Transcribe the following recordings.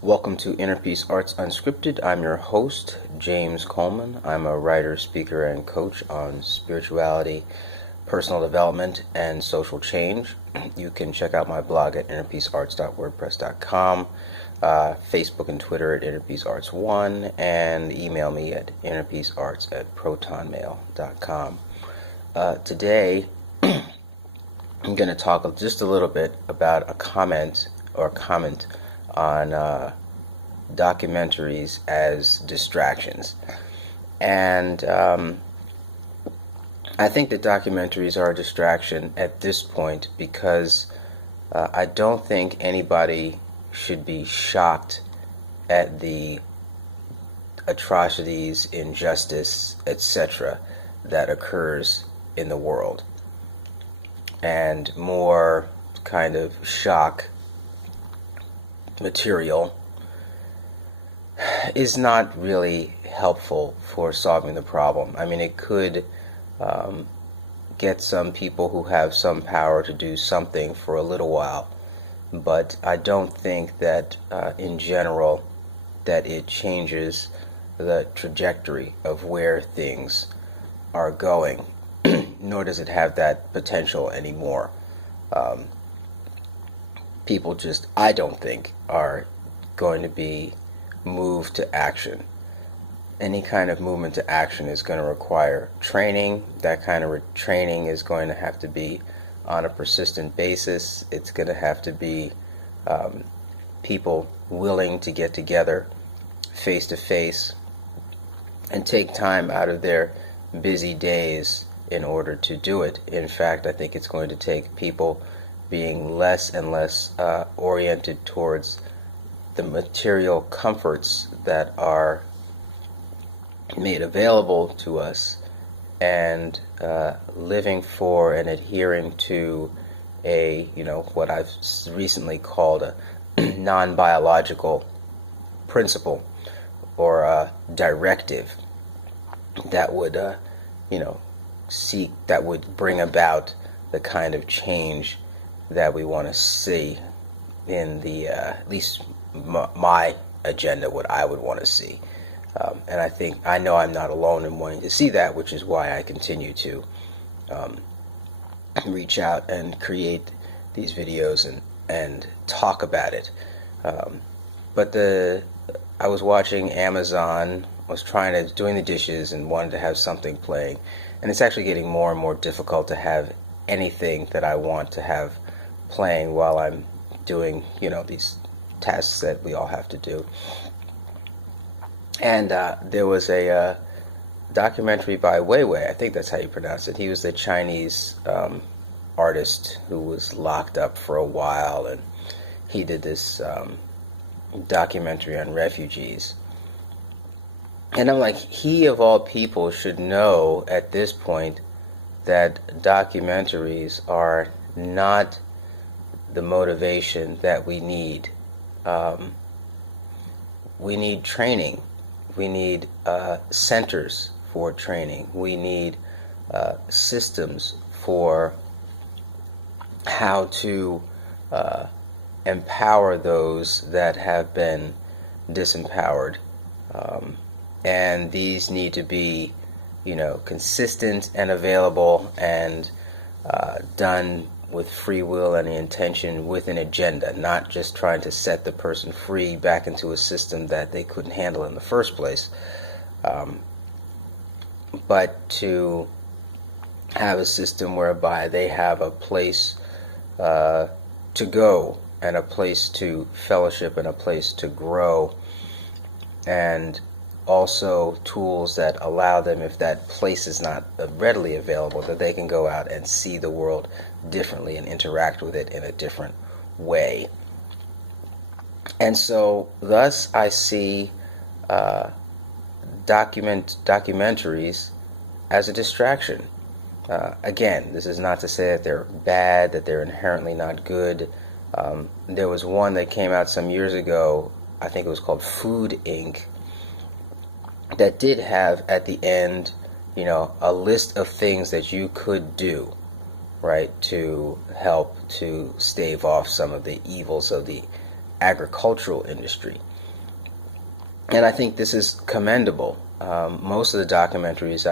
Welcome to Inner Peace Arts Unscripted. I'm your host, James Coleman. I'm a writer, speaker, and coach on spirituality, personal development, and social change. You can check out my blog at innerpeacearts.wordpress.com, Facebook and Twitter at innerpeacearts1, and email me at innerpeacearts@protonmail.com. Today, I'm going to talk just a little bit about a comment on documentaries as distractions. And I think that documentaries are a distraction at this point because I don't think anybody should be shocked at the atrocities, injustice, etc. that occurs in the world. And more kind of shock material is not really helpful for solving the problem. I mean, it could get some people who have some power to do something for a little while, but I don't think that in general that it changes the trajectory of where things are going, nor does it have that potential anymore. People just, I don't think, are going to be moved to action. Any kind of movement to action is going to require training. That kind of training is going to have to be on a persistent basis. It's going to have to be people willing to get together face to face and take time out of their busy days in order to do it. In fact, I think it's going to take people being less and less oriented towards the material comforts that are made available to us and living for and adhering to a, what I've recently called a non-biological principle or a directive that would, that would bring about the kind of change that we want to see in the, at least my agenda, what I would want to see. And I know I'm not alone in wanting to see that, which is why I continue to reach out and create these videos and talk about it. But I was watching Amazon, doing the dishes and wanted to have something playing. And it's actually getting more and more difficult to have anything that I want to have playing while I'm doing, these tasks that we all have to do. And there was a documentary by Weiwei, I think that's how you pronounce it. He was the Chinese artist who was locked up for a while, and he did this documentary on refugees. And I'm like, he of all people should know at this point that documentaries are not the motivation that we need. We need training. We need centers for training. We need systems for how to empower those that have been disempowered. And these need to be, consistent and available and done with free will and the intention with an agenda, not just trying to set the person free back into a system that they couldn't handle in the first place, but to have a system whereby they have a place to go and a place to fellowship and a place to grow, and also tools that allow them, if that place is not readily available, that they can go out and see the world differently and interact with it in a different way. And so thus I see documentaries as a distraction. Again, this is not to say that they're bad, that they're inherently not good. There was one that came out some years ago, I think it was called Food Inc., that did have at the end, a list of things that you could do, right, to help to stave off some of the evils of the agricultural industry. And I think this is commendable. Most of the documentaries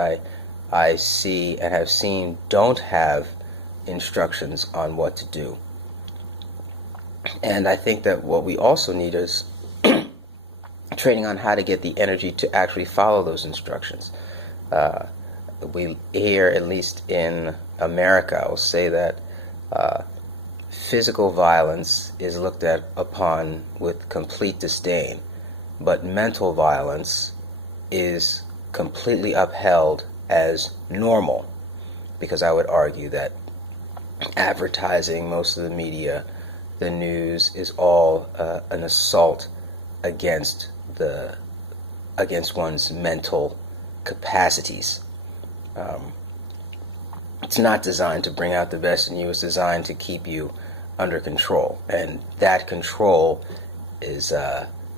I see and have seen don't have instructions on what to do. And I think that what we also need is training on how to get the energy to actually follow those instructions. We here, at least in America, I will say that physical violence is looked at upon with complete disdain, but mental violence is completely upheld as normal, because I would argue that advertising, most of the media, the news, is all an assault against one's mental capacities. It's not designed to bring out the best in you. It's designed to keep you under control, and that control is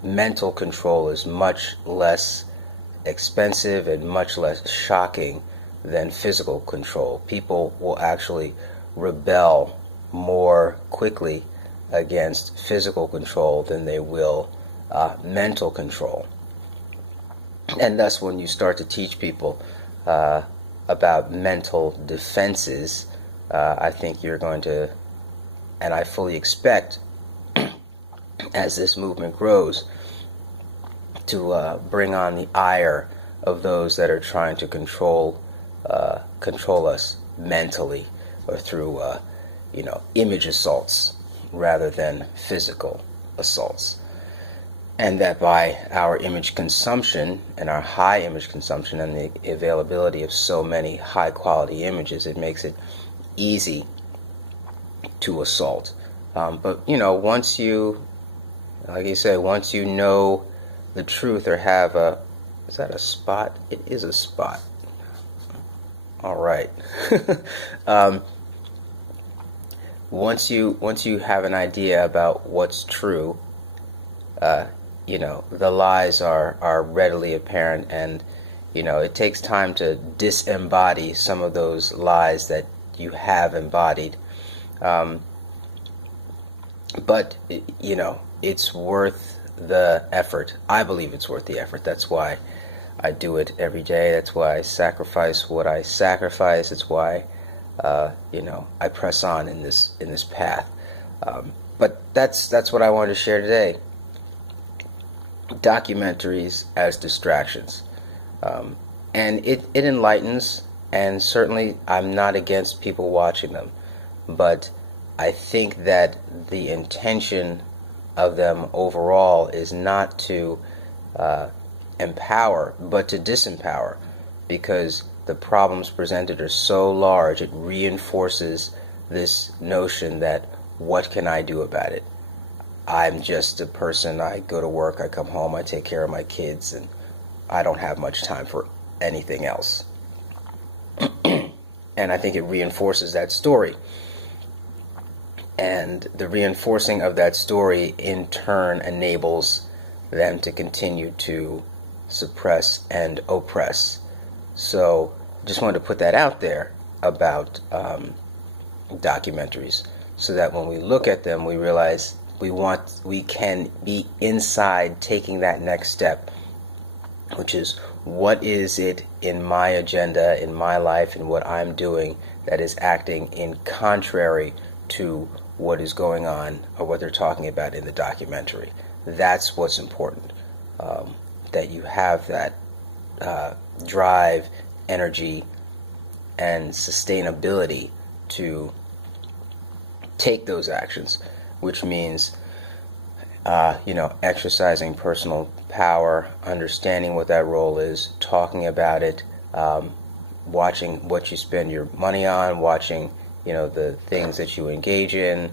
mental control is much less expensive and much less shocking than physical control. People will actually rebel more quickly against physical control than they will mental control. And thus, when you start to teach people about mental defenses, I think you're going to, and I fully expect, as this movement grows, to bring on the ire of those that are trying to control us mentally, or through image assaults rather than physical assaults. And that by our image consumption and our high image consumption and the availability of so many high quality images, it makes it easy to assault. But once you, like you say, once you know the truth, or have a, is that a spot? It is a spot. All right. Once you have an idea about what's true, the lies are readily apparent, and it takes time to disembody some of those lies that you have embodied. But it's worth the effort. I believe it's worth the effort. That's why I do it every day. That's why I sacrifice what I sacrifice. It's why I press on in this path. But that's what I wanted to share today. Documentaries as distractions, and it enlightens. And certainly, I'm not against people watching them, but I think that the intention of them overall is not to empower, but to disempower, because the problems presented are so large. It reinforces this notion that, what can I do about it? I'm just a person. I go to work, I come home, I take care of my kids, and I don't have much time for anything else. And I think it reinforces that story. And the reinforcing of that story in turn enables them to continue to suppress and oppress. So just wanted to put that out there about documentaries, so that when we look at them, we realize we can be inside taking that next step, which is, what is it in my agenda, in my life, and what I'm doing that is acting in contrary to what is going on, or what they're talking about in the documentary. That's what's important, that you have that drive, energy, and sustainability to take those actions, which means exercising personal power, understanding what that role is, talking about it, watching what you spend your money on, watching the things that you engage in,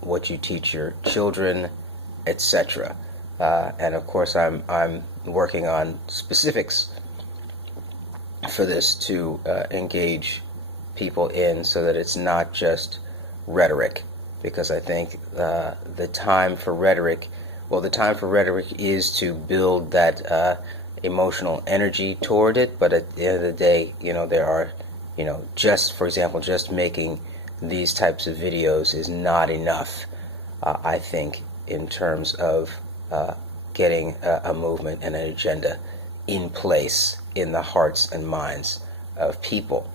what you teach your children, etc. And of course, I'm working on specifics for this to engage people in, so that it's not just rhetoric. Because I think the time for rhetoric is to build that emotional energy toward it. But at the end of the day, there are, just, for example, just making these types of videos is not enough, I think, in terms of getting a movement and an agenda in place in the hearts and minds of people.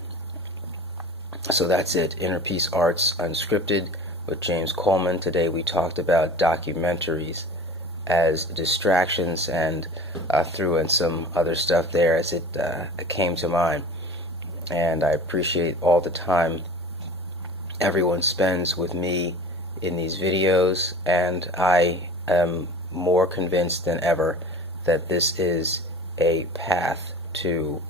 So that's it. Inner Peace Arts Unscripted with James Coleman. Today we talked about documentaries as distractions, and threw in some other stuff there as it came to mind. And I appreciate all the time everyone spends with me in these videos, and I am more convinced than ever that this is a path to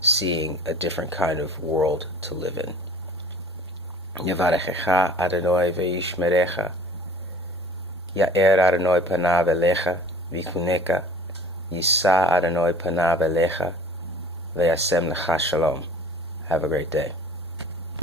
seeing a different kind of world to live in. Yevarechecha Adonai ve'yishmerecha, Ya'er Adonai panav elecha v'yichuneka, Yisa Adonai panav elecha ve'yasem lecha shalom. Have a great day.